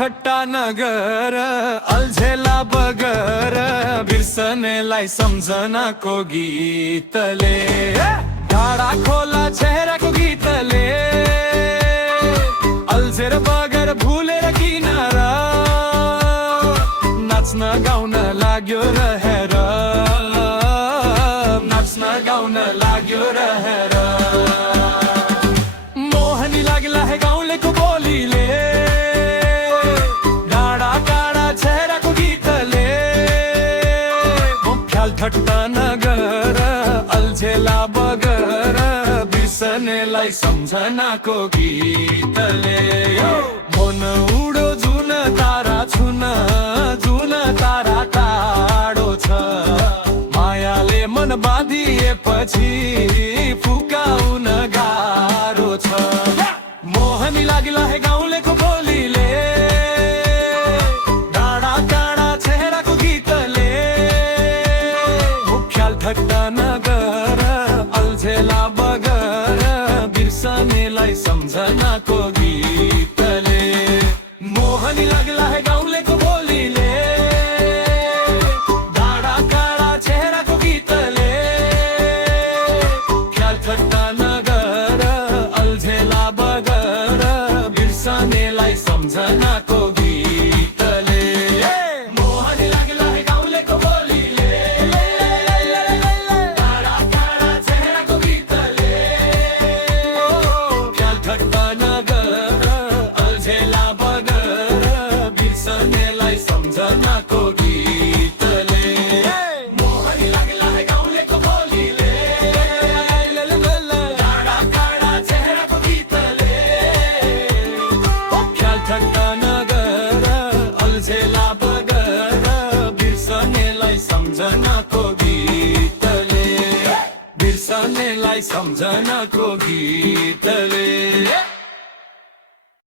ठट्टा नगर अल्झेला बगर बिर्सनेलाई सम्झनाको गीतले डाँडा खोला चेहराको गीतले अल्झेर बगर भुलेर किनारा नाच्न गाउन लाग्यो रहेर नाच्न गाउन लाग्यो रहेर मोहनी लाग्ला है गाउँलेको बोलीले डाँडा काँडा चेहराको गीतले ख्याल ठट्टा नगर अल्झेला बगर बिर्सनेलाई सम्झनाको गीतले मन उडो जुन तारा छुन जुन तारा टाढो छ मायाले मन बाँधिएपछि फुकाउन गाह्रो छ मोहनी लाग्ला है गाउँलेको बोलीले डाँडा काँडा चेहराको गीतले ख्याल ठट्टा नगर अल्झेला बगर बिर्सनेलाई सम्झनाको गीतले मोहनी लाग्ला है गाउँलेको बोलीले डाँडा काँडा चेहराको गीतले ख्याल ठट्टा नगर अल्झेला बगर बिर्सनेलाई सम्झनाको गीतले मोहनी लाग्ला है गाउँलेको बोलीले डाँडा काँडा चेहराको गीतले ख्याल ठट्टा नगर अल्झेला बगर बिर्सनेलाई सम्झनाको गीतले मोहनी लाग्ला है गाउँलेको बोलीले डाँडा काँडा चेहराको गीतले ख्याल ठट्टा नगर अल्झेला बगर बिर्सनेलाई सम्झनाको गीतले बिर्सनेलाई सम्झनाको गीतले